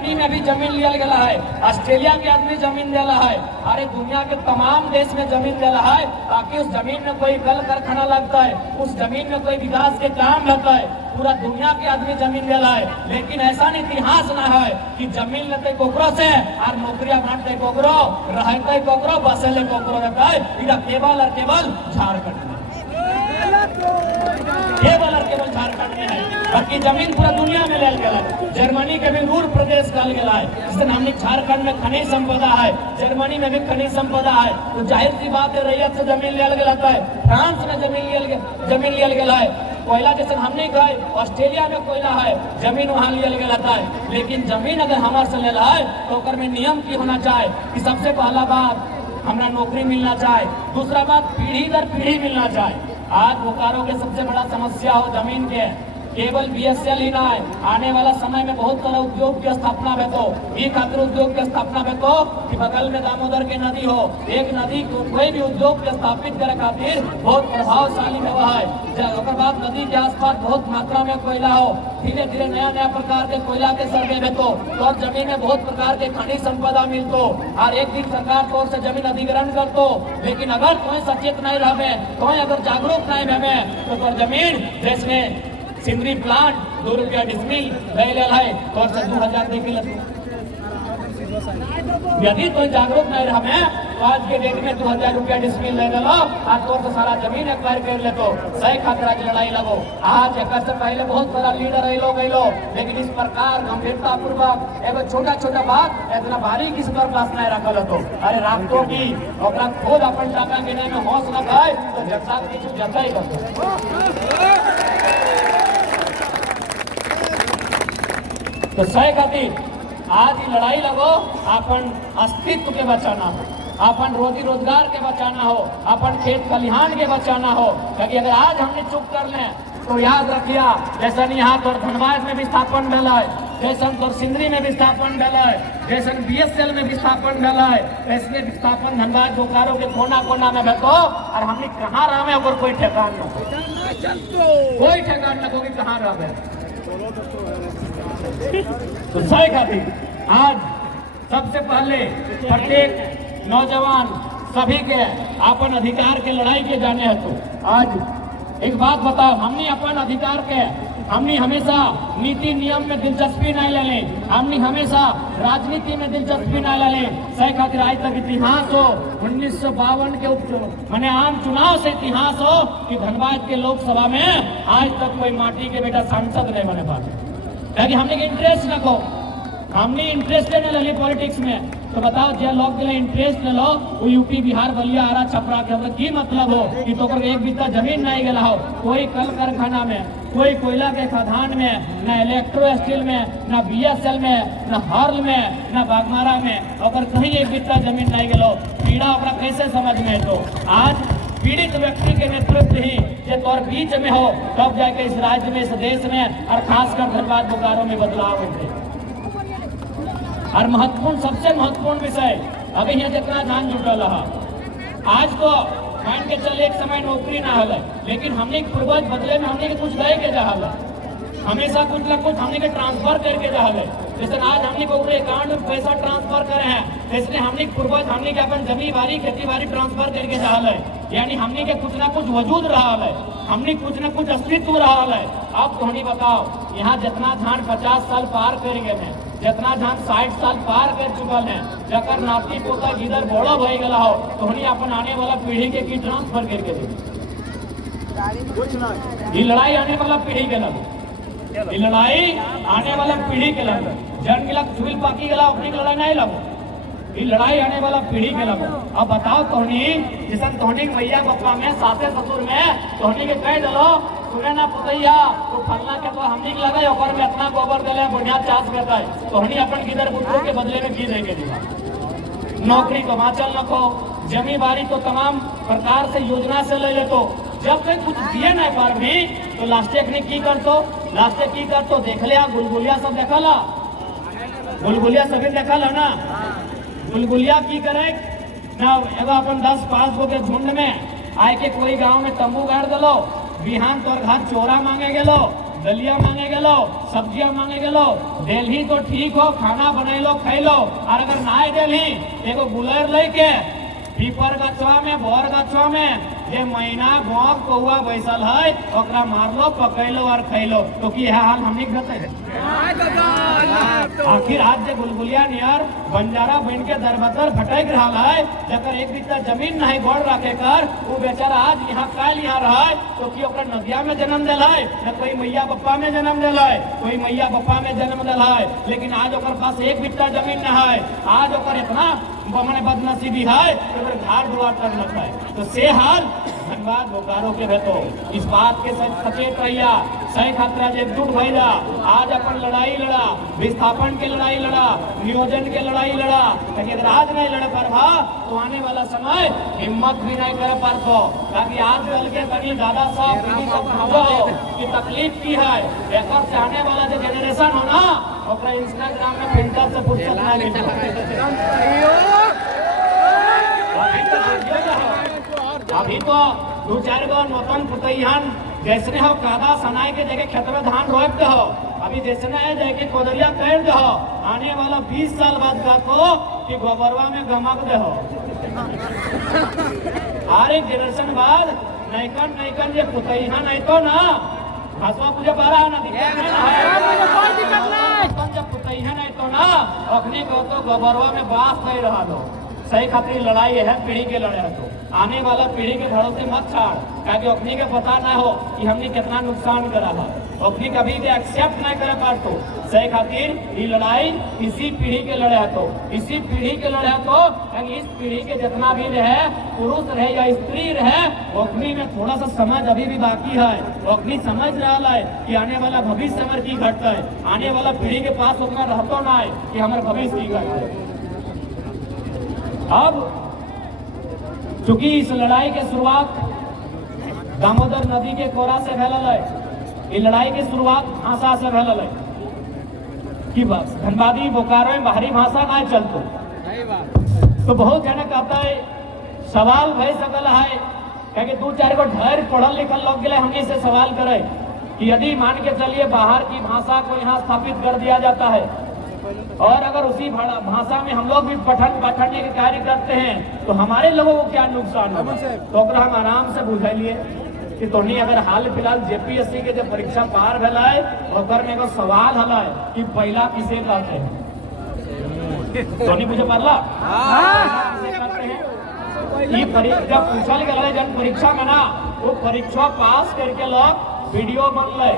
Germany में भी जमीन लिया गया है, ऑस्ट्रेलिया के आदमी जमीन दिला है, अरे दुनिया के तमाम देश में जमीन दिला है ताकि उस जमीन में कोई कल कारखाना लगता है, उस जमीन में कोई विकास के काम रहता है, पूरा दुनिया के आदमी जमीन दिला है। लेकिन ऐसा नहीं इतिहास ना है कि जमीन लेते कोकरो से और नौकरियां बांटते कोकरो, रहते कोकरो, बसेले कोकरो रहता है। इधर केवल और केवल झारखंड में, केवल और केवल झारखंड में है, बाकी जमीन पूरा दुनिया में ले गया है। जर्मनी के भी रूर प्रदेश कहा गया है, जिससे हमने झारखंड में खनिज संपदा है, जर्मनी में भी खनिज संपदा है, तो जाहिर सी बात है रैयत से जमीन लिया गया है। फ्रांस में जमीन लिया गया है, कोयला जैसे हमने कहा ऑस्ट्रेलिया में कोयला है, जमीन वहाँ लिया गया है। लेकिन जमीन अगर हमारे से लेला है तो ओकर में नियम की होना चाहिए कि सबसे पहला बात हमरा नौकरी मिलना चाहिए, दूसरा बात पीढ़ी दर पीढ़ी मिलना चाहिए। आज बोकारो के सबसे बड़ा समस्या हो जमीन के, केवल बीएसएल ही ना है, आने वाला समय में बहुत सारा उद्योग की स्थापना है, तो ये खातिर उद्योग की स्थापना है तो कि बगल में दामोदर के नदी हो, एक नदी को कोई भी उद्योग के स्थापित करे खातिर बहुत प्रभावशाली हुआ है। बाद नदी के आसपास बहुत मात्रा में कोयला हो, धीरे धीरे नया नया प्रकार के कोयला के सर्वे में तो और जमीन में बहुत प्रकार के खनिज संपदा मिलतो और एक दिन सरकार तौर से जमीन अधिग्रहण करतो। लेकिन अगर तुम्हें सचेत नहीं रहे, तुम्हें अगर जागरूक नहीं रहे तो जमीन देश में सिंदरी प्लांट 2 रुपया डिसमिल ले है और से 2000 देखिए। यदि तो जागरूक नहीं रहे तो आज के डेट में 2000 रुपया डिसमिल ले लो आज तो सारा जमीन एक्वायर कर ले तो सही खतरा की लड़ाई लगो। आज एक से पहले बहुत सारा लीडर गए, लेकिन इस प्रकार गंभीरता पूर्वक एगो छोटा छोटा बात इतना बारीकी से बर्दाश्त नहीं रखल तो अरे राखतो की खुद अपन टाका गिने में होश न खाए तो जगता किछु जता ही कर तो सही खातिर आज ही लड़ाई लगो, अपन अस्तित्व के बचाना हो, अपन रोजी रोजगार के बचाना हो, अपन खेत खलिहान के बचाना हो। क्योंकि अगर आज हमने चुप कर लें तो याद रखिया जैसा यहाँ तो धनबाद में विस्थापन भेला है, जैसन तो सिंदरी में विस्थापन भेला है, जैसन बीएसएल में विस्थापन भेला है, ऐसे विस्थापन धनबाद बोकारो के कोना कोना में भेटो और हमने कहाँ रहे और कोई ठेकान न हो, कोई ठेकान न हो कि कहाँ रहे। तो सही खातिर आज सबसे पहले प्रत्येक नौजवान सभी के अपन अधिकार के लड़ाई के जाने है। तो आज एक बात बताओ, हमने अपन अधिकार के हमने हमेशा नीति नियम में दिलचस्पी नहीं ले लें, हमने हमेशा राजनीति में दिलचस्पी नहीं ले लें। सही खातिर आज तक इतिहास हो 1952 के मैंने आम चुनाव से इतिहास हो कि धनबाद के लोकसभा में आज तक कोई माटी के बेटा सांसद नहीं बने पाते, ताकि हमने इंटरेस्ट रखो, हमने इंटरेस्ट नहीं ले पॉलिटिक्स में। तो बताओ जो लोग के लिए इंटरेस्ट ले लो वो यूपी बिहार बलिया आरा छपरा के की मतलब हो कि तो एक बीता जमीन नहीं गया हो, कोई कल कारखाना में, कोई कोयला के खदान में, न इलेक्ट्रो स्टील में, न बीएसएल में, न हर्ल में, न बागमारा में, और कहीं एक बीता जमीन नहीं गया पीड़ा ओकरा कैसे समझ में। तो आज पीड़ित व्यक्ति के नेतृत्व ही ये तौर बीच में हो तब जाके इस राज्य में, इस देश में और खासकर धनबाद बोकारो में बदलाव होते। और महत्वपूर्ण सबसे महत्वपूर्ण विषय अभी यहाँ जितना ध्यान जुटल है, आज तो मान के चले एक समय नौकरी ना हल, लेकिन हमने पूर्वज बदले में हमने कुछ दे के जहाल हमेशा कुछ न कुछ हमने के ट्रांसफर करके जहाल। जैसे आज हमने को अकाउंट में पैसा ट्रांसफर करे हैं, इसलिए हमने पूर्वज हमने के अपन जमीन बारी खेती बारी ट्रांसफर करके जहाल है, यानी हमने के कुछ ना कुछ वजूद रहा है, हमने कुछ न कुछ अस्तित्व रहा है। अब तो हमें बताओ यहाँ जितना धान 50 साल पार कर गए हैं, जितना धान 60 साल पार कर चुकल है, जकर नाती पोता जिधर बड़ो भय गला हो तो हमें अपन आने वाला पीढ़ी के की ट्रांसफर करके दे। ये लड़ाई आने वाला पीढ़ी के लग, ये लड़ाई आने वाला पीढ़ी के लग, जन के लग चुल पाकी गला अपनी लड़ाई नहीं लगो, ये लड़ाई आने वाला पीढ़ी के लगो। अब बताओ तोहनी जिस तोहनी मैया बप्पा में सासे ससुर में तोहनी के कह दलो सुने ना पुतैया तो फलना के तो हमनी के लगे ऊपर में इतना गोबर दले बढ़िया चाष करता है, तोहनी अपन किधर बुद्धू के बदले में की दे के दिया। नौकरी तो माचल रखो, जमी बारी तो तमाम प्रकार से योजना से ले लेतो, जब तक कुछ दिए नहीं पार भी तो लास्टे ने की करतो, लास्टे की करतो देख लिया गुलगुलिया सब देखला, गुलगुलिया सभी देखल है ना, गुलगुलिया की करे ना एगो अपन 10-5 गो के झुंड में आए के कोई गांव में तंबू गाड़ दलो, बिहान तोर घर चोरा मांगे गेलो, दलिया मांगे गेलो, सब्जियां मांगे गेलो, दिल्ली तो ठीक हो, खाना बनैलो खैलो, और अगर ना दिल्ली एगो बुलेर लेके पीपर गछवा में, बोर गछवा में जे महीना भोग कौआ बैसल है ओकरा मारलो, पकैलो और खैलो, तो की हाल हमनी के आखिर आज जे गुलगुलिया नियर बंजारा बन के दरबदर भटक रहा है, जकर एक बित्ता जमीन नहीं गोड़ रखे कर, वो बेचारा आज यहाँ काल यहाँ रहा, तो कि ओकरा नदिया में जन्म दिल है, न कोई मैया बप्पा में जन्म दिल है, कोई मैया बप्पा में जन्म दिल है, लेकिन आज ओकर पास एक बित्ता जमीन न है, आज ओकर इतना मने बदनसीबी है तो घर दुआर कर लगता है। तो से हाल धन्यवाद बोकारो के भेतो इस बात के सचेत रहिया, सही खतरा एकजुट भैया, आज अपन लड़ाई लड़ा, विस्थापन के लड़ाई लड़ा, नियोजन के लड़ाई लड़ा, लेकिन अगर आज नहीं लड़ पारभा तो आने वाला समय हिम्मत भी नहीं कर पारतो, ताकि आज कल के कहीं ज्यादा की तकलीफ की है, एक से आने वाला जो जनरेशन हो ना ओकरा इंस्टाग्राम में फिल्टर से फुर्सत नहीं मिलता। अभी तो दो चार गो नौतन पुतैहन जैसने हो कादा सनाई के जगह खेत में धान रोप दे हो, अभी जैसने है जैसे कोदरिया कर दे हो, आने वाला 20 साल बाद का को कि गोबरवा में गमक दे हो। हर एक जनरेशन बाद नैकन जे पुतैहन है तो ना हसवा पूजा बारह ना जब पुतैहन है तो ना अखनी को तो गोबरवा में बास नहीं रहा लो, सही खातिर लड़ाई है पीढ़ी के लड़े तो आने वाला पीढ़ी के भरोसे मत छाड़, ताकि अपनी के पता ना हो कि हमने कितना नुकसान करा है, अपनी कभी भी एक्सेप्ट नहीं करे पार तो सही खातिर ये लड़ाई इसी पीढ़ी के लड़े तो, इसी पीढ़ी के लड़े तो इस पीढ़ी के जितना भी रहे पुरुष रहे या स्त्री रहे अपनी में थोड़ा सा समझ अभी भी बाकी है, अपनी समझ रहा है कि आने वाला भविष्य हमारे की घटता है, आने वाला पीढ़ी के पास उतना रहतो ना है कि हमारे भविष्य की घटता है। अब चूंकि इस लड़ाई के शुरुआत दामोदर नदी के कोरा से भैलल है, ये लड़ाई की शुरुआत भाषा से भैलल है कि बस धनबादी बोकारो में बाहरी भाषा ना चलतो, तो बहुत जने कहता है सवाल भय सकल है, क्योंकि दो चार को ढेर पढ़ल लिखल लोग गए हमने से सवाल करे कि यदि मान के चलिए बाहर की भाषा को यहाँ स्थापित कर दिया जाता है और अगर उसी भाषा में हम लोग भी पढ़ने के कार्य करते हैं तो हमारे लोगों को क्या नुकसान होगा, तो हम आराम से बुझाइए कि तोनी अगर हाल फिलहाल जेपीएससी के जो परीक्षा पार भेला है और में एगो सवाल हला है कि पहला किसे कहते हैं, तोनी मुझे पारला ये परीक्षा पूछल गया जन परीक्षा में ना वो परीक्षा पास करके लोग वीडियो बन ले,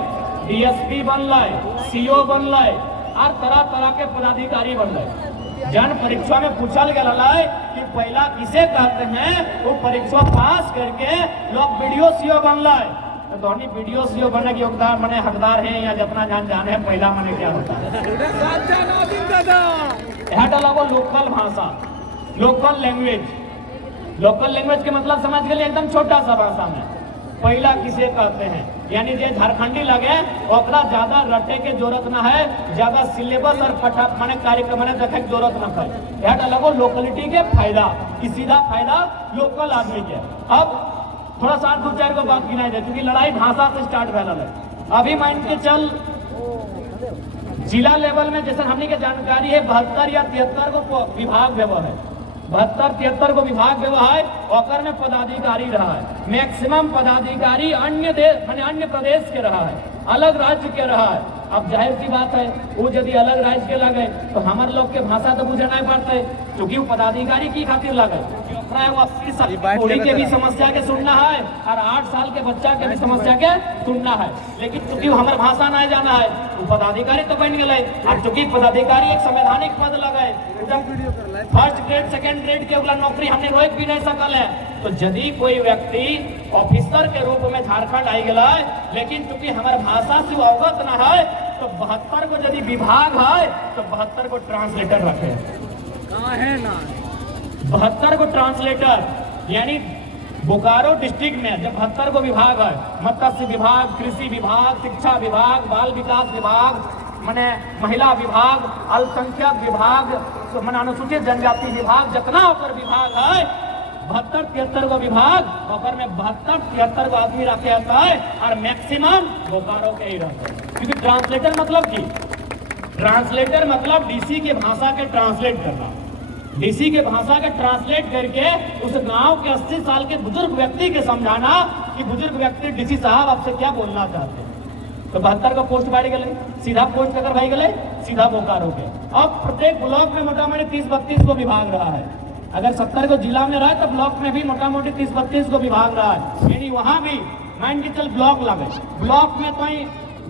डीएसपी बन ले, सीओ बन ले और तरह तरह के पदाधिकारी बन गए। जन परीक्षा में पूछल गया कि पहला किसे कहते हैं, वो परीक्षा पास करके लोग वीडियो सीओ बन लाए, तो दोनों वीडियो सीओ बनने के योगदान मने हकदार है या जितना जाने है पहला मने क्या होता है। यह डालो लोकल भाषा, लोकल लैंग्वेज के मतलब समझ के लिए एकदम छोटा सा भाषा में पहला किसे कहते हैं, यानी जे झारखंडी लगे ओकरा ज्यादा रटे के जरूरत ना है, ज्यादा सिलेबस और माने कार्यक्रम देखे के जरूरत ना है, यह डालो लोकलिटी के फायदा की सीधा फायदा लोकल आदमी के। अब थोड़ा सा दो चार को बात गिनाई दे, क्योंकि लड़ाई भाषा से स्टार्ट भेल है। अभी मान के चल जिला लेवल में जैसे हमने के जानकारी है 72 या 73 को विभाग व्यवहार है, 72-73 को विभाग व्यवहार है, ओकर में पदाधिकारी रहा है, मैक्सिमम पदाधिकारी अन्य देश माने अन्य प्रदेश के रहा है, अलग राज्य के रहा है। अब जाहिर सी बात है वो यदि अलग राज्य के लगे तो हमारे लोग के भाषा तो बुझे नहीं पड़ते, क्योंकि वो पदाधिकारी की खातिर लगे, 80 साल के भी समस्या के सुनना है और 8 साल के बच्चा के भी समस्या के सुनना है, लेकिन चूंकि हमारे भाषा नहीं जाना है तो पदाधिकारी तो बन गए। और चूंकि पदाधिकारी एक संवैधानिक पद लगे, फर्स्ट ग्रेड सेकेंड ग्रेड के वाला नौकरी हमने रोक भी नहीं सकल है, तो यदि कोई व्यक्ति ऑफिसर के रूप में झारखंड आई गया लेकिन चूंकि हमारे भाषा से अवगत न है तो 72 को यदि विभाग है तो 72 को ट्रांसलेटर रखे, 72 को ट्रांसलेटर, यानी बोकारो डिस्ट्रिक्ट में जब 72 को विभाग है, मत्स्य विभाग, कृषि विभाग, शिक्षा विभाग, बाल विकास विभाग, माने महिला विभाग, अल्पसंख्यक विभाग, माने अनुसूचित जनजाति विभाग, जितना ओकर विभाग है 72-73 को विभाग, ओकर में 72-73 को आदमी रखे जाता है और मैक्सिमम बोकारो के ही रहते हैं। क्योंकि ट्रांसलेटर मतलब की ट्रांसलेटर मतलब डीसी के भाषा के ट्रांसलेट करना, डीसी के भाषा के ट्रांसलेट करके उस गांव के 80 साल के बुजुर्ग व्यक्ति के समझाना कि बुजुर्ग व्यक्ति डीसी साहब आपसे क्या बोलना चाहते हैं। तो 72 का पोस्ट बढ़ गए, सीधा पोस्ट अगर भाई गए सीधा बोकारो के। अब प्रत्येक ब्लॉक में मोटा मोटी 30-32 को विभाग रहा है। अगर 70 को जिला में रहा तो ब्लॉक में भी मोटा मोटी 30-32 को विभाग रहा है। यानी वहां भी मान के चल ब्लॉक लगे, ब्लॉक में तो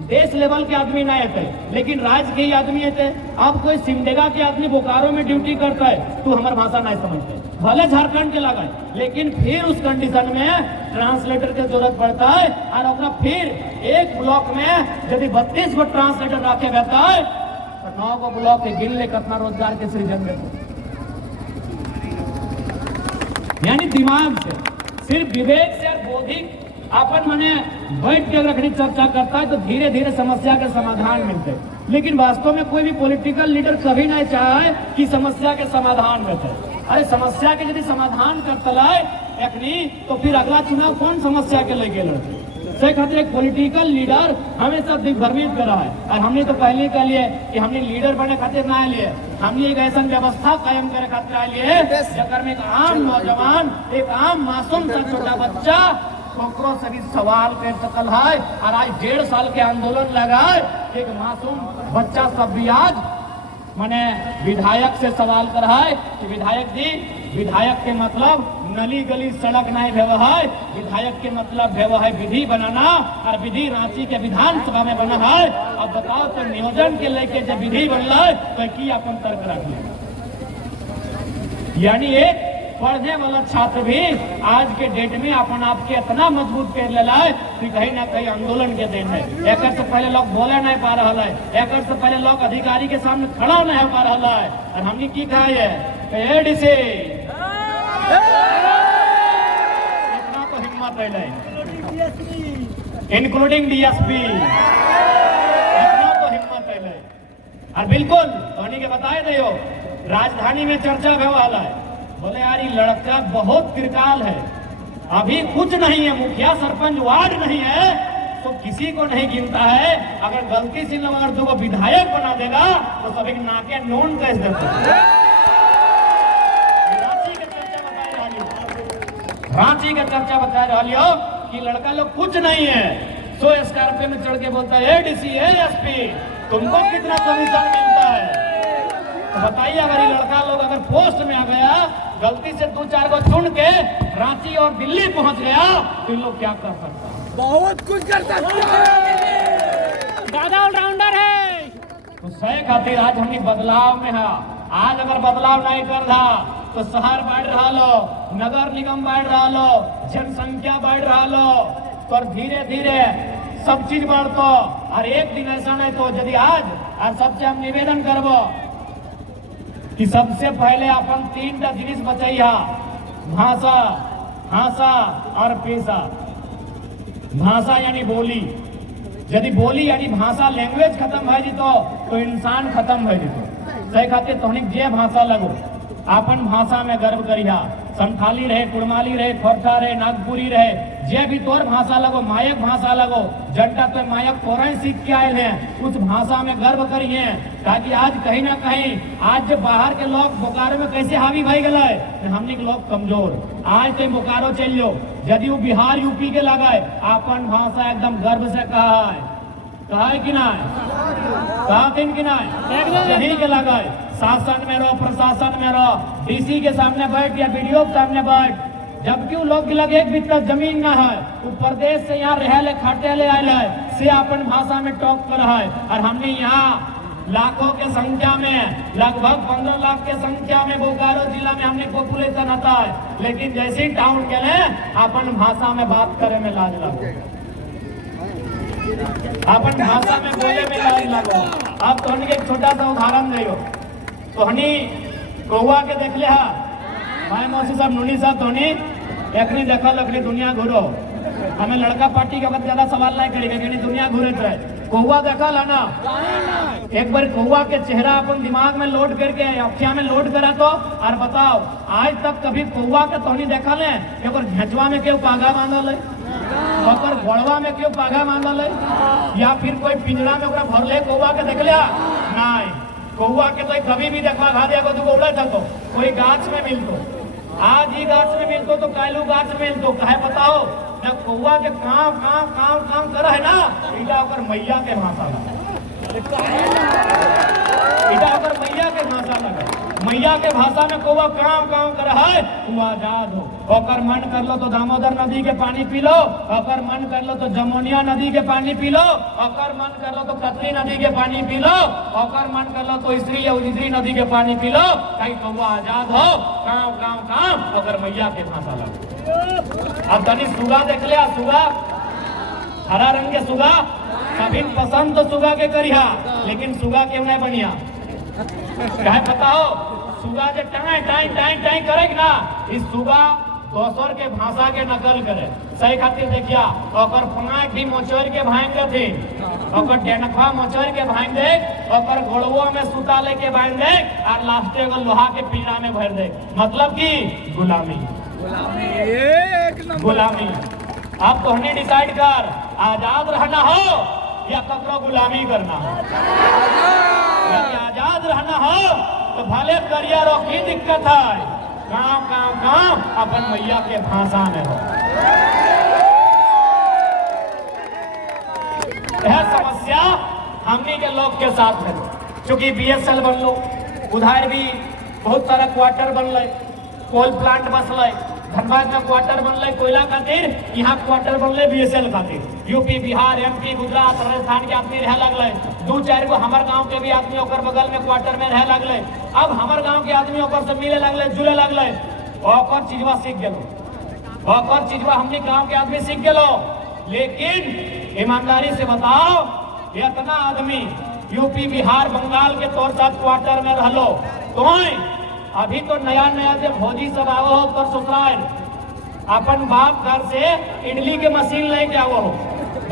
देश लेवल के आदमी ना थे, लेकिन राज्य के ही आदमी थे। अब कोई सिमडेगा के आदमी बोकारो में ड्यूटी करता है तो हमारी भाषा नहीं समझते, भले झारखंड के लगा, लेकिन फिर उस कंडीशन में ट्रांसलेटर की जरूरत पड़ता है। और फिर एक ब्लॉक में यदि 32 गो ट्रांसलेटर रखे रहता है तो 9 गो ब्लॉक के गिन ले कितना रोजगार के सृजन में। यानी दिमाग से, सिर्फ विवेक से और बौद्धिक अपन मने बैठ के अगर चर्चा करता है तो धीरे धीरे समस्या के समाधान मिलते। लेकिन वास्तव में कोई भी पॉलिटिकल लीडर कभी नहीं चाहे कि समस्या के समाधान मिलते। अरे समस्या के यदि समाधान करता है तो फिर अगला चुनाव कौन समस्या के लेके लड़ते। से खातिर एक पॉलिटिकल लीडर हमेशा दिग्भ्रमित करा है। और हमने तो पहले कह लिए कि हमने लीडर बने खातिर ना लिए, हमने एक ऐसा व्यवस्था कायम करे खातिर आ लिए जकर में एक आम नौजवान, एक आम मासूम सा छोटा बच्चा कोकरो से भी सवाल कर सकल है। और आज 1.5 साल के आंदोलन लगाए, एक मासूम बच्चा सब भी आज माने विधायक से सवाल कर है कि विधायक जी, विधायक के मतलब नली गली सड़क नहीं भेव है, विधायक के भेव भेव है विधि बनाना। और विधि रांची के विधानसभा में बना है। अब बताओ तो नियोजन के लेके जब विधि बनल तो की अपन तर्क रख। यानी एक पढ़ने वाला छात्र भी आज के डेट में अपन आपके इतना मजबूत कर लेला है कि कहीं ना कहीं आंदोलन के दिन है। एक से पहले लोग बोले नहीं पा रहा है, एक से पहले लोग अधिकारी के सामने खड़ा नहीं हो पा रहा है। और हमने की कहा है एडीसी इतना तो हिम्मत है, इंक्लूडिंग डीएसपी इतना तो हिम्मत है। और बिल्कुल धोनी के बताए दे राजधानी में चर्चा व्यवहार है, बोले यार ये लड़का बहुत त्रिकाल है, अभी कुछ नहीं है, मुखिया सरपंच वार्ड नहीं है तो किसी को नहीं गिनता है। अगर गलती से नवार्ड को विधायक बना देगा तो सभी नाके नोन कैसे देते। रांची का चर्चा बता रही हो कि लड़का लोग कुछ नहीं है, 100 स्कॉर्पियो में चढ़ के बोलता है एडीसी एएसपी तुमको कितना कमीशन मिलता है। तो बताइए अगर ये लड़का लोग अगर पोस्ट में आ गया, गलती से 2-4 को चुन के रांची और दिल्ली पहुंच गया तो लोग क्या कर सकता है? बहुत कुछ कर सकते हैं, दादा ऑलराउंडर है। तो सही खातिर आज हमने बदलाव में है। आज अगर बदलाव नहीं कर रहा तो शहर बढ़ रहा लो, नगर निगम बढ़ रहा लो, जनसंख्या बढ़ रहा लो, तो धीरे धीरे सब चीज बढ़तो। और एक दिन ऐसा नहीं तो यदि आज और सबसे हम निवेदन करबो कि सबसे पहले अपन 3टा जिनिस बचैया, भाषा, भाषा और पेशा। भाषा यानी बोली, यदि बोली यानी भाषा लैंग्वेज खत्म है जी तो इंसान खत्म है जी। सही खातिर तोहनिक जे भाषा लगो अपन भाषा में गर्व करिया, संथाली रहे, कुड़माली रहे, खोरठा रहे, नागपुरी रहे, जे भी तोर भाषा लगो, मायक भाषा लगो, जनता तो मायक तोरा सीख के आए हैं, उस भाषा में गर्व करिए। ताकि आज कहीं ना कहीं आज जब बाहर के लोग बोकारो में कैसे हावी भई गए, हमने के लोग कमजोर। आज तो बोकारो चल लो, यदि वो बिहार यूपी के लगाए अपन भाषा एकदम गर्व से कहा है कि ना, कहा कि ना, यही के लगाए। शासन में रहो, प्रशासन में रहो, डीसी के सामने बैठ या वीडियो के सामने बैठ, जबकि वो लोग लगे एक बित्ता जमीन ना है, वो प्रदेश से यहाँ रहे खाटे ले आए है, से अपन भाषा में टॉप कर है। और हमने यहाँ लाखों के संख्या में, लगभग 15 लाख के संख्या में बोकारो जिला में हमने पॉपुलेशन आता है, लेकिन जैसे ही टाउन के लिए अपन भाषा में बात करे में लाज लगो, अपन भाषा में बोले में लाज लगो। अब तो एक छोटा सा उदाहरण दे, तो हनी कौआ के देख ले हा भाई मौसी साहब नूनी साहब धोनी एकनी देखल अखनी दुनिया घूरो। हमें लड़का पार्टी के वक्त ज्यादा सवाल नहीं करेगा कि दुनिया घूरे रहे। कौआ देखल है ना, एक बार कौआ के चेहरा अपन दिमाग में लोड करके अखिया में लोड करा तो और बताओ आज तक कभी कौआ के तोहनी देखल है एक बार घेचवा में क्यों पागा बांधल है? ओकर गोड़वा में क्यों पागा मारल है या फिर कोई पिंजरा में ओकरा भरले कौवा के देख लिया नहीं कौवा के तो कभी भी देखवा खा दिया को तू उड़ा चलतो कोई गाछ में मिलतो आज ही गाछ में मिलतो तो कालू गाछ में मिलतो कहे बताओ जब कौवा के काम कर है ना इटा ओकर मैया के भाषा लगा इटा ओकर मैया के भाषा लगा मैया के भाषा में कौवा काम कर है तू आजाद हो ओकर मन कर लो तो दामोदर नदी के पानी पी लो ओकर मन कर लो तो जमुनिया नदी के पानी पी लो ओकर मन कर लो तो कतरी नदी के पानी पी लो ओकर मन कर लो तो इसरी या उजरी नदी के पानी पी लो कहीं कौवा आजाद हो काम ओकर मैया के भाषा लगा अब तनी सुगा देख लिया सुगा हरा रंग के सुगा सभी पसंद तो सुगा के करिया लेकिन सुगा क्यों नहीं बनिया क्या पता हो सुगा जो टाई करे ना इस सुगा दोसर के भाषा के नकल करे सही खातिर देखिया ओकर पाँच भी मोचर के भांग थे ओकर डेनखा मोचर के भांग दे ओकर गोड़वा में सुता लेके बांध दे और लास्टे को लोहा के पीड़ा में भर दे मतलब की गुलामी गुलामी आप तो हमें डिसाइड कर आजाद रहना हो या ककरो गुलामी करना हो यदि आजाद रहना हो तो भले करियर हो की दिक्कत है काम अपन मैया के भाषा में हो यह समस्या हमनी के लोग के साथ है क्योंकि बीएसएल बनलो उधर भी बहुत सारा क्वार्टर बनल कोल प्लांट बसल धनबाद में क्वार्टर बनल कोयला खातिर यहाँ क्वार्टर बनल बीएसएल खातिर यूपी बिहार एमपी गुजरात राजस्थान के आदमी रह लगल दू चार गो हमार गांव के भी आदमी ओकर बगल में क्वार्टर में रह लगल अब हमार गांव के आदमी ओकर से मिले लगल जुड़े लगल ओकर चीजवा सीख गेलो ओकर चीजवा हमने गांव के आदमी सीख गेलो लेकिन ईमानदारी से बताओ इतना आदमी यूपी बिहार बंगाल के तौर साथ क्वार्टर में रहलो तो अभी तो नया से भौजी सब आवो हो कर ससुराल अपन बाप घर से इडली के मशीन लेके आवो हो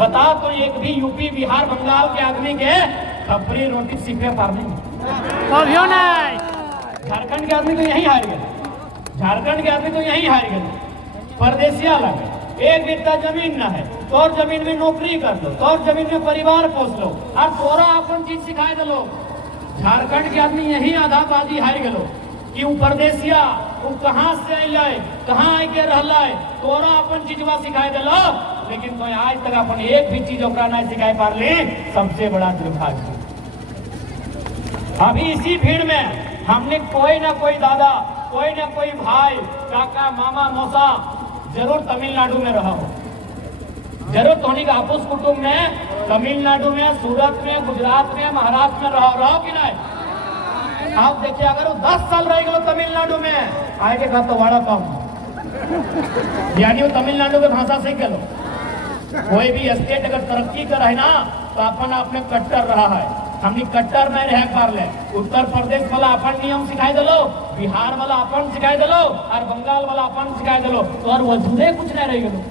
बताओ तो एक भी यूपी बिहार बंगाल के आदमी के खपरी रोटी सीखे पार नहीं झारखंड के आदमी तो यही हार गए झारखंड के आदमी तो यही हार गए परदेसिया लगे एक बित्ता जमीन न है तोर जमीन में नौकरी कर लो तोर जमीन में परिवार पोस लो और तोरा अपन चीज सिखाए दलो झारखंड के आदमी यही आधा बाजी हार गलो कि वो परदेसिया वो कहाँ से अल कहाँ आके रहल तोरा अपन चीजवा सिखाए दिलो लेकिन तो आज तक अपन एक भी चीज ओकरा नहीं सिखाए पारली सबसे बड़ा दुर्भाग्य अभी इसी भीड़ में हमने कोई ना कोई दादा कोई ना कोई भाई काका मामा मौसा जरूर तमिलनाडु में रहा हो जरूर धोनी का आपस कुटुंब में तमिलनाडु में सूरत में गुजरात में महाराष्ट्र में रहो कि नहीं आप देखिए अगर वो 10 साल रह गए तमिलनाडु में आगे का तो बड़ा कम यानी वो तमिलनाडु के भाषा सीख गए कोई भी स्टेट अगर तरक्की कर है ना तो अपन अपने कट्टर रहा है हमने कट्टर में रह पार ले उत्तर प्रदेश वाला अपन नियम सिखाई दिलो बिहार वाला अपन सिखाई दिलो और बंगाल वाला अपन सिखाई दिलो तो और वजूदे कुछ नहीं रह गलो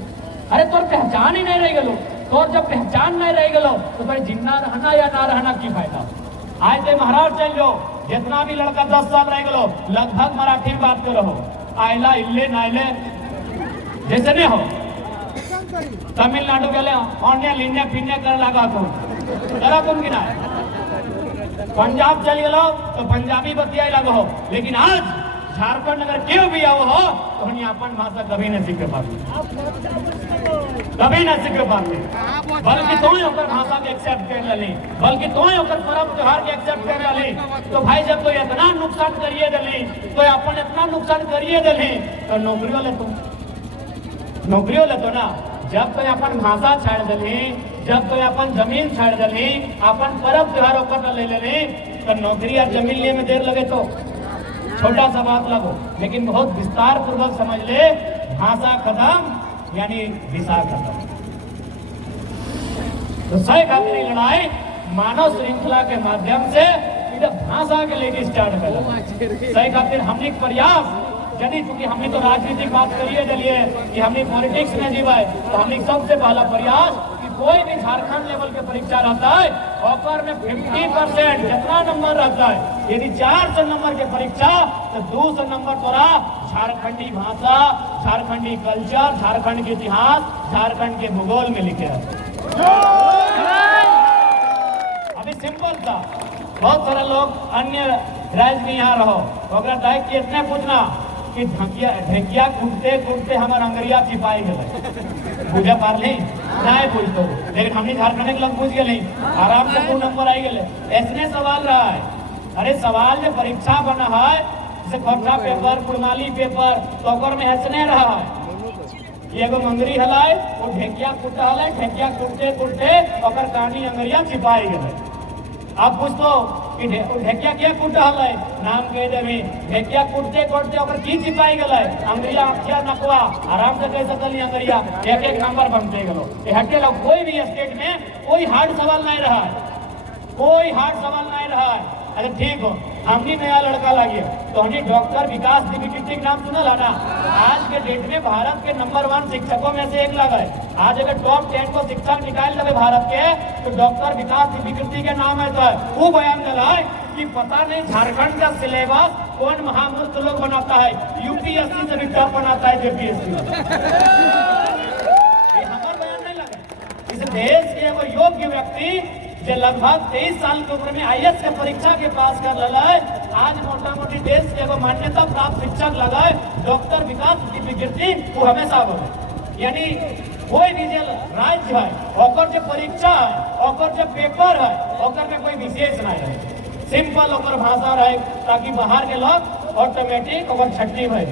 अरे तोर पहचान ही नहीं रह गलो तो जब पहचान नहीं रह गलो तो भाई जिंदा रहना या ना रहना की फायदा आज तो महाराष्ट्र चल जाओ जितना भी लड़का 10 साल रह गलो लगभग मराठी में बात करो आयला इल्ले नाइले जैसे नहीं हो तमिलनाडु के लिए अन्य लिन्ने पिन्ने कर लगा तो जरा तुम की ना पंजाब चल गलो तो पंजाबी बतिया लगो हो लेकिन आज झारखंड अगर क्यों भी आओ हो तो हम अपन भाषा कभी नहीं सीख पाते कभी नहीं सीख पाते बल्कि तो होकर भाषा के एक्सेप्ट कर ली बल्कि तो होकर पर्व त्योहार के एक्सेप्ट कर ली तो भाई जब तो इतना नुकसान करिए दिली तो अपन इतना नुकसान करिए दिली तो नौकरियों ले तो ना जब तो अपन भाषा छाड़ दिली जब तो अपन जमीन छाड़ दिली अपन पर्व त्योहार होकर ले लेली तो नौकरी और जमीन लिए में देर लगे तो छोटा सा बात लगो लेकिन बहुत विस्तार पूर्वक समझ ले भाषा खत्म यानी दिशा खत्म तो सही खातिर लड़ाई मानव श्रृंखला के माध्यम से भाषा के लेके स्टार्ट कर सही खातिर हमने प्रयास यदि चूंकि हमने तो राजनीतिक बात करिए चलिए कि हमने पॉलिटिक्स में जीवाए तो हमने सबसे पहला प्रयास कि कोई भी झारखंड लेवल के परीक्षा रहता है ऑफर में 50% जितना नंबर रहता है, यदि 400 नंबर के परीक्षा तो 200 नंबर तोरा झारखंडी भाषा, झारखंडी कल्चर, झारखंड के इतिहास, झारखंड के भूगोल में लिखे रहते। अभी सिंपल था, बहुत सारे लोग अन्य राज्य में यहाँ रहो, अगर दायित्व के इतने पूछना कि ढेकिया कूदते कूदते हमारे अंगरिया छिपाई गए पूजा पार ली नहीं पूछते, लेकिन हमने झारखंड के लोग पूछ गए, आराम से 2 नंबर आई गए। ऐसने सवाल रहा है, अरे सवाल जो परीक्षा बना है जैसे खर्चा पेपर, कुड़माली पेपर, तो ओकर में ऐसने रहा है कि एगो मंगरी हलाए वो ढेकिया कूटा हलाए, ढेकिया कूदते कूदते ओकर कहानी अंगरिया छिपाई गए। आप पूछतो कि ढेकिया क्या कूटा हलाए, नाम कह देवी, ढेकिया कूटते कूटते ओकर की छिपाई गए, अंगरिया अक्षर नकवा आराम से कह सकली अंगरिया एक एक नंबर बनते गलो। ये हटे लोग कोई भी स्टेट में कोई हार्ड सवाल नहीं रहा है, कोई हार्ड सवाल नहीं रहा है। अरे ठीक हो, हमने नया लड़का लगे तो हमने डॉक्टर विकास द्विवेदी के नाम सुना ना, आज के डेट में भारत के नंबर 1 शिक्षकों में से एक लगा है। आज अगर टॉप 10 को शिक्षक निकाल लगे भारत के तो डॉक्टर विकास द्विवेदी के नाम है। तो वो बयान दिला है कि पता नहीं झारखंड का सिलेबस कौन महामूर्ख लोग बनाता है, यूपीएससी से भी टॉप बनाता है जेपीएससी। ये हमारा बयान नहीं लगा, इस देश के वो योग्य व्यक्ति जो लगभग 23 साल की उम्र में आईएएस के परीक्षा के पास कर लगा है, आज मोटा मोटी देश के वो मान्यता प्राप्त शिक्षक लगा है डॉक्टर विकास द्विवेदी, वो हमेशा बोले। यानी कोई भी जो राज्य है ओकर जो परीक्षा है, ओकर जो पेपर है, ओकर में कोई विशेष नहीं है, सिंपल ओकर भाषा रहे ताकि बाहर के लोग ऑटोमेटिक ओकर छट्टी भर।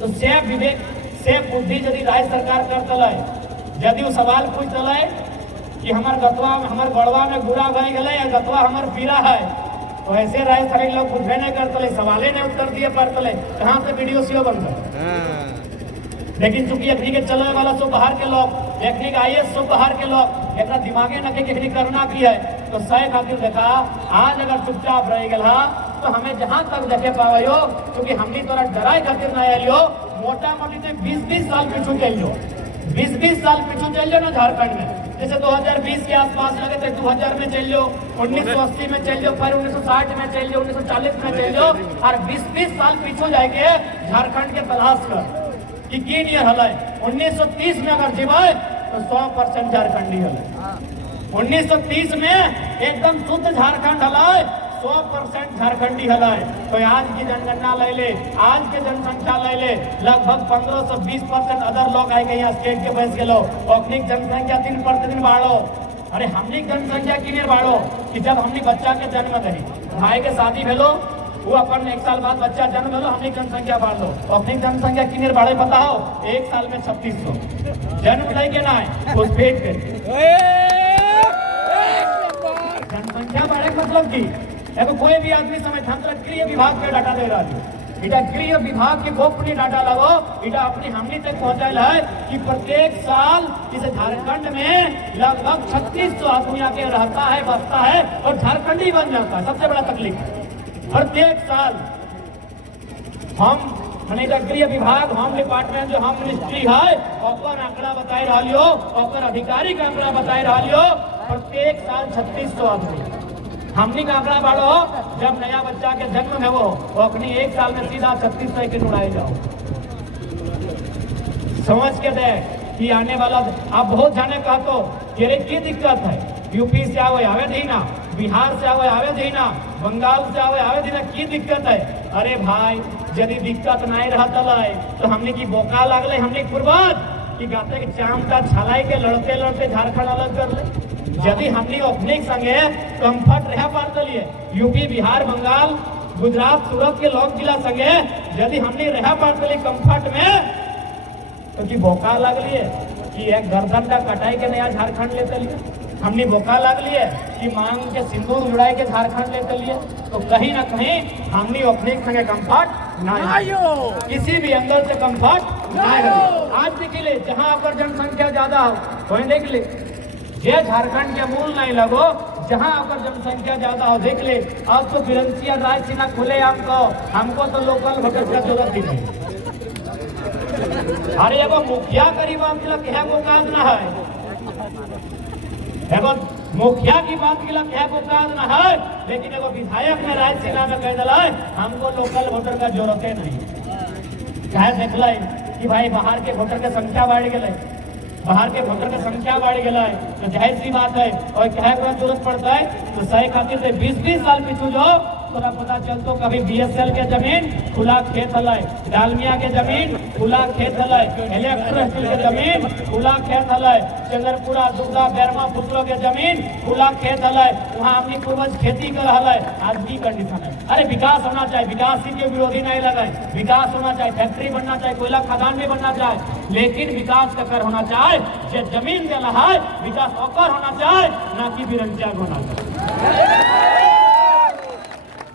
तो सेफ विवेक, सेफ बुद्धि यदि राज्य सरकार कर दल, यदि वो सवाल पूछ दल कि हमार गतवा हमार गड़वा में गुड़ा गई गए या गतवा हमार पीरा है, तो ऐसे रहे सारे लोग पूछे नहीं करते, सवाले नहीं उत्तर दिए पड़ते, कहाँ से वीडियो सीओ बनते। लेकिन चूंकि अखनी के चलने वाला सब बाहर के लोग, अखनी के आईएएस सब बाहर के लोग, एक दिमागे न के करना भी है तो सही खातिर देखा। आज अगर चुपचाप रह गया तो हमें जहाँ तक देखे पावे हो, क्योंकि हमने तोरा डराई खातिर नहीं आलियो, मोटा मोटी से 20-20 साल पीछू चलियो, 20-20 साल पीछू चलियो ना झारखंड में। जैसे 2020 के आसपास लगे थे, 2000 में चल लो, 1980 में चल लो, फिर 1960 में चल लो, 1940 में चल लो, और 20-20 साल पीछे जाके झारखंड के तलाश कर कि किन ईयर हल 1930 में अगर जीवाए तो 100% झारखंडी हल। 1930 में एकदम शुद्ध झारखंड हलाए, 100% झारखंडी हलाए। तो आज की जनगणना ले ले, आज के जनसंख्या ले ले, लगभग 15 से 20% अदर लोग आए गए यहाँ स्टेट के बस के लोग। औद्योगिक जनसंख्या दिन प्रतिदिन बढ़ो। अरे हमने जनसंख्या किने बढ़ो कि जब हमने बच्चा के जन्म दही, भाई के शादी भेलो, वो अपन 1 साल बाद बच्चा जन्म भेलो, हमने जनसंख्या बढ़ लो। औद्योगिक जनसंख्या किने बढ़े बताओ, 1 साल में 3600 जन्म नहीं के ना है उस पेट के जनसंख्या बढ़े मतलब की एगो कोई भी आदमी समझ हम तो गृह विभाग पे डाटा दे रहा है, इटा गृह विभाग के गोपनीय डाटा लगो, इटा अपनी हमने तक पहुंचाया है कि प्रत्येक साल इस झारखंड में लगभग 3600 आदमी आके रहता है, बसता है और झारखंडी बन जाता है। सबसे बड़ा तकलीफ प्रत्येक साल हम मैंने गृह विभाग, होम डिपार्टमेंट जो होम मिनिस्ट्री है ओकर आंकड़ा बताए रहा, ओकर अधिकारी का आंकड़ा बताए रहा, प्रत्येक साल 3600 आदमी। हमने का आंकड़ा बढ़ो, जब नया बच्चा के जन्म है वो अपनी 1 साल में सीधा 3600 के उड़ाए जाओ। समझ के देख कि आने वाला आप बहुत जाने का तो ये की दिक्कत है, यूपी से आवे दी ना, बिहार से आवे दी ना, बंगाल से आवे दी ना, की दिक्कत है। अरे भाई यदि दिक्कत नहीं रहता तो हमने की बोका लगले, हमने पूर्वज कि गाते के चामटा छलाई के लड़ते लड़ते झारखंड अलग कर ले। यदि हमने अपने संगे कंफर्ट रह पाते, यूपी बिहार बंगाल गुजरात सूरत के लोग जिला संगे यदि हमने रह पाते कंफर्ट में, तो कि बोका लगलिए कि एक गर्दन का कटाई के नया झारखंड लेते लिए, हमने बोका लगलिए कि मांग के सिंदूर उड़ाई के झारखंड लेते लिए। तो कहीं ना कहीं हमने अपने संगे कंफर्ट नहीं, किसी भी एंगल से कंफर्ट नहीं। आज देख ले जहाँ पर जनसंख्या ज्यादा हो वही देख ले, ये झारखंड के मूल नहीं लगो, जहाँ अगर जनसंख्या ज्यादा हो देख ले। अब तो फिरेंशियल राय सीना खुले हमको तो लोकल वोटर का जरूरत ही नहीं। अरे एगो मुखिया करीब आप है वो काम ना है, एगो मुखिया की बात के लिए क्या को काज न है, लेकिन एगो विधायक ने रायसीना में कह दिला हमको लोकल वोटर का जरूरत नहीं। क्या देखल कि भाई बाहर के वोटर के संख्या बढ़ गए, बाहर के वोटर के संख्या बढ़ गए तो जाहिर सी बात है और क्या जरूरत पड़ता है तो सही खातिर से 20-20 साल पीछू जो थोड़ा पता चलतो कभी BSL के जमीन खुला खेत हलय, डालमिया के जमीन खुला खेत हलय, इलेक्ट्रो स्टील के जमीन खुला खेत हलय, चंद्रपुरा दुर्गा बेरमा पुतलो के जमीन खुला खेत हलय, वहाँ अपनी पूर्वज खेती कर हलय। आज की कंडीशन है, अरे विकास होना चाहिए, विकास के विरोधी नहीं लगाए, विकास होना चाहिए, फैक्ट्री बनना चाहिए, कोयला खदान भी बनना चाहिए, लेकिन विकास ककर होना चाहिए जे जमीन दिला है विकास ओकर होना चाहिए, ना कि बिरंचिया होना चाहिए।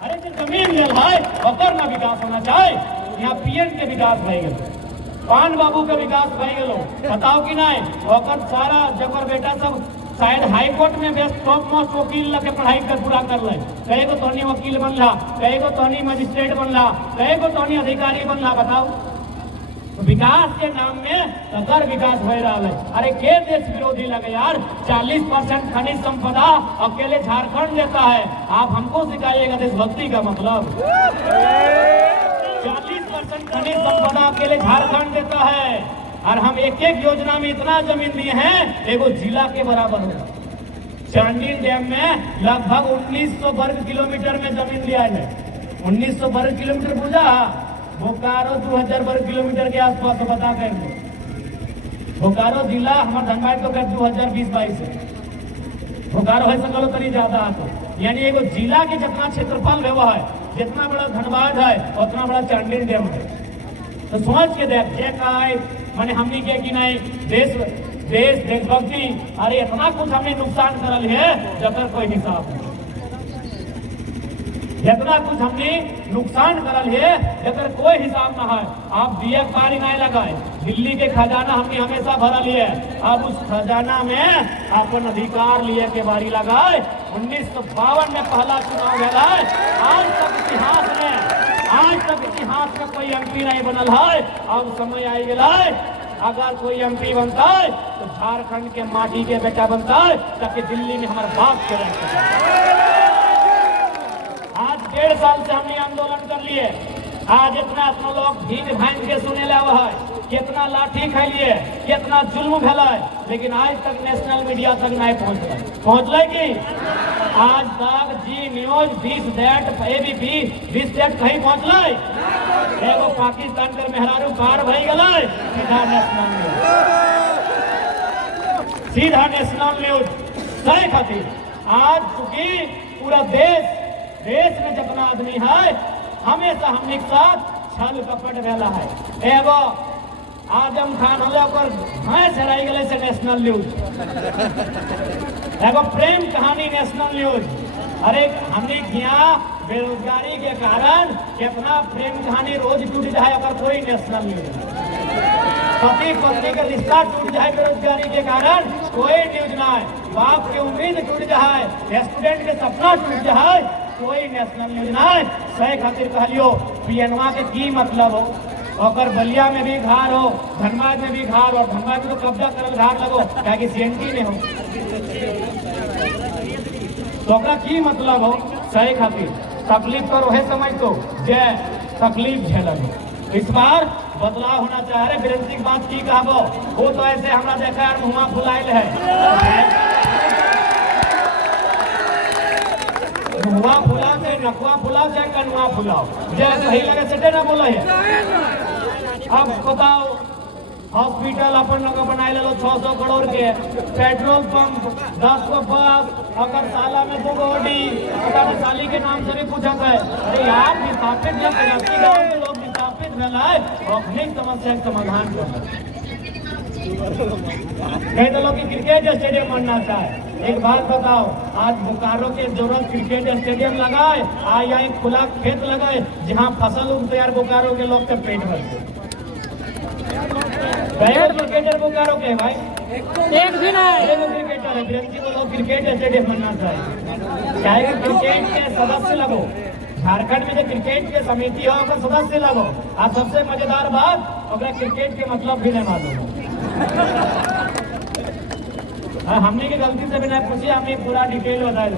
अरे जो जमीन दिल है ओकर ना विकास होना चाहिए। यहाँ पीएम के विकास भय गए, पान बाबू के विकास भय गलो, बताओ कि नहीं ओकर सारा जबर बेटा सब शायद हाई कोर्ट में बेस्ट टॉप मोस्ट वकील लगे पढ़ाई कर पूरा कर ले, कहे को तोहनी वकील बनला, कहे को तोहनी मजिस्ट्रेट बनला, कहे को तोहनी अधिकारी बनला। बताओ तो विकास के नाम में अगर विकास हो रहा है, अरे के देश विरोधी लगे यार। 40% खनिज संपदा अकेले झारखंड देता है, आप हमको सिखाइएगा देशभक्ति का मतलब। 40% खनिज संपदा अकेले झारखंड देता है और हम एक एक योजना में इतना जमीन दिए हैं एगो जिला के बराबर होगा। चांडिल डैम में लगभग 1900 वर्ग किलोमीटर में जमीन दिया है, 1900 वर्ग किलोमीटर बुझा, बोकारो 2000 वर्ग किलोमीटर के आसपास बता कर बोकारो जिला हमारे धनबाद तो 2020-22 है, बोकारो है सकलो तरी ज्यादा तो यानी एगो जिला के जितना क्षेत्रफल है वह है, जितना बड़ा धनबाद है उतना बड़ा चांडिल डैम है। तो सोच के देख जे का माने हमनी के कि नहीं देशभक्ति, अरे इतना कुछ हमने नुकसान करल है जकर कोई हिसाब नहीं, जितना कुछ हमने नुकसान करल है जकर कोई हिसाब ना है। आप दिए पारी नहीं लगाए, दिल्ली के खजाना हमने हमेशा भरल है, अब उस खजाना में अपन अधिकार लिए के बारी लगाए। 1952 में पहला चुनाव हुआ है, आज तक इतिहास में कोई MP नहीं बनल है। अब समय आई गया है, अगर कोई MP बनता है तो झारखंड के माटी के बेटा बनता है, ताकि दिल्ली में हमारे बाप के रहते। आज 1.5 साल से हमने आंदोलन कर लिए, आज इतना लोग भीड़ भांज के सुने ला है, कितना लाठी खैलिए, कितना जुल्म भला है, लेकिन आज तक नेशनल मीडिया तक नहीं पहुंचल की आज तक जी न्यूज 20 ABP 20 कहीं पहुंचल। एगो पाकिस्तान के मेहरारू पार भई गए, सीधा नेशनल न्यूज सही खातिर। आज चूंकि पूरा देश में जितना आदमी है हमेशा हमने साथ छल कपट वेला है। एगो आजम खान हले भैंस हराई गए से नेशनल न्यूज, एगो प्रेम कहानी नेशनल न्यूज। अरे हमने किया बेरोजगारी के कारण कितना प्रेम कहानी रोज टूट जाए अगर कोई नेशनल न्यूज, पति पत्नी का रिश्ता टूट जाए बेरोजगारी के कारण कोई न्यूज ना है, बाप की उम्मीद टूट जाए, स्टूडेंट के सपना टूट जाए, कोई नेशनल न्यूज ना है। सही खातिर कहलियो पीएनवा के की मतलब हो, अगर बलिया में भी घर हो, धनबाद में भी घर हो, धनबाद में तो कब्जा करल घर लगो क्या कि CNT में हो, तो की मतलब हो। सही खातिर तकलीफ पर वह समझ तो जे तकलीफ झेलन। इस बार बदलाव होना चाह रहे, बिरंची की बात की कहबो, वो तो ऐसे हमरा देखा यार मुँह फुलाइल है, मुआ फुलाओ चाहे नकुआ फुलाओ चाहे कनुआ फुलाओ, जब सही लगे सेटे ना बोला है। अब बताओ हॉस्पिटल अपन लोग बनाए लो 600 करोड़ के, पेट्रोल पंप 10 को बस, अगर साला में 2 गाड़ी, अगर साली के नाम से भी पूछा है। अरे यार विस्थापित लोग विस्थापित है, अपनी समस्या का समाधान कर कई लोग की क्रिकेट स्टेडियम बनना चाहे। एक बात बताओ, आज बोकारो के जरूरत क्रिकेट स्टेडियम लगाए, यहाँ एक खुला खेत लगाए जहाँ फसल उगते यार बोकारो के लोग के पेट भरते। क्रिकेटर बोकारो के भाई एक भी नहीं, क्रिकेटर है बिरंची को लोग क्रिकेट स्टेडियम बनना चाहिए, चाहे क्रिकेट के सदस्य लगो, झारखंड में जो क्रिकेट के समिति हो अगर सदस्य लगो। आज सबसे मजेदार बात, अगर क्रिकेट के मतलब भी नहीं मालूम हमने की गलती से बिना पूछे हमने पूरा डिटेल बताया दो।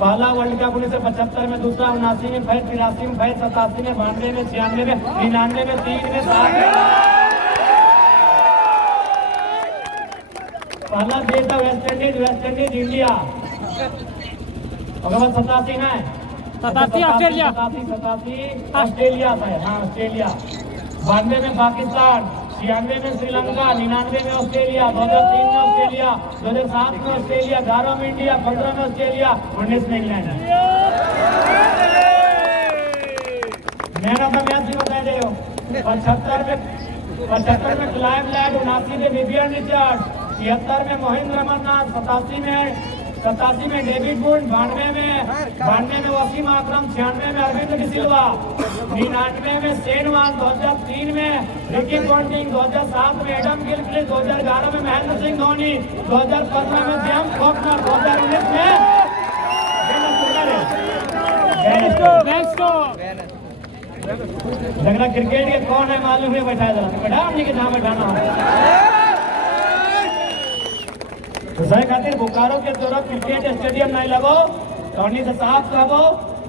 पहला वर्ल्ड कप 1975 में, दूसरा 79 में, फिर 83 में, फिर 87 में, 92 में, 96 में, 99 में, 3 में, 7 में। पहला देश था वेस्ट इंडीज इंडिया। और 87 में 87 ऑस्ट्रेलिया। 87 ऑस्ट्रेलिया था। हाँ ऑस्ट्रेलिया। 92 में पाकिस्तान, 96 में श्रीलंका, 99 में ऑस्ट्रेलिया, 2003 में ऑस्ट्रेलिया, 2007 में ऑस्ट्रेलिया, 11 में इंडिया, 15 में ऑस्ट्रेलिया, 19 में England. Man of the match भी बता दे हो। 75 में क्लाइव लैड, 79 में विवियन रिचर्ड, 76 में महेंद्र अमरनाथ, 87 में डेविड बुन, 92 में वसीम आकरम, 96 में अरविंद डिसिल्वा, 99 में शेन वॉर्न, 2003 में रिकी पॉन्टिंग, 2007 में एडम गिलक्रिस्ट, 2011 में महेंद्र सिंह धोनी, 2015 में जेम्स फॉक्नर, 2019 में झगड़ा क्रिकेट के कौन है मालूम है? बैठा बैठा हमने के जहाँ बैठाना हो। सही खातिर बोकारो के तरफ क्रिकेट स्टेडियम नहीं लगो, धोनी से साफ कहो,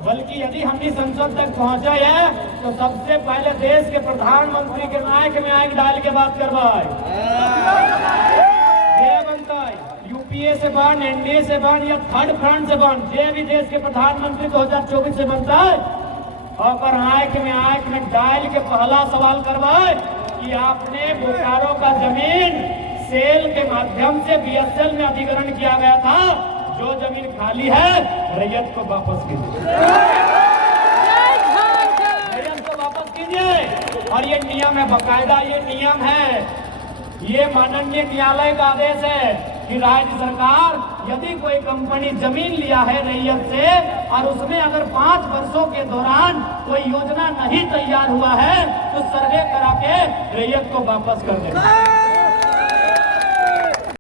बल्कि यदि हमने संसद तक पहुंचा है तो सबसे पहले देश के प्रधानमंत्री के नायक में आग डाल के बात करवाए। बनता है यूपीए से बन, एनडीए से बन या थर्ड फ्रंट से बन, जो भी देश के प्रधानमंत्री 2024 से बनता है, और आंख में डाल के पहला सवाल करवाए कि आपने बोकारो का जमीन सेल के माध्यम से बीएसएल में अधिग्रहण किया गया था, जो जमीन खाली है रैयत को वापस कीजिए, रैयत को वापस कीजिए। और ये नियम है, बकायदा ये नियम है, ये माननीय न्यायालय का आदेश है कि राज्य सरकार यदि कोई कंपनी जमीन लिया है रैयत से और उसमें अगर 5 वर्षों के दौरान कोई योजना नहीं तैयार हुआ है तो सर्वे करा के रैयत को वापस कर देगा।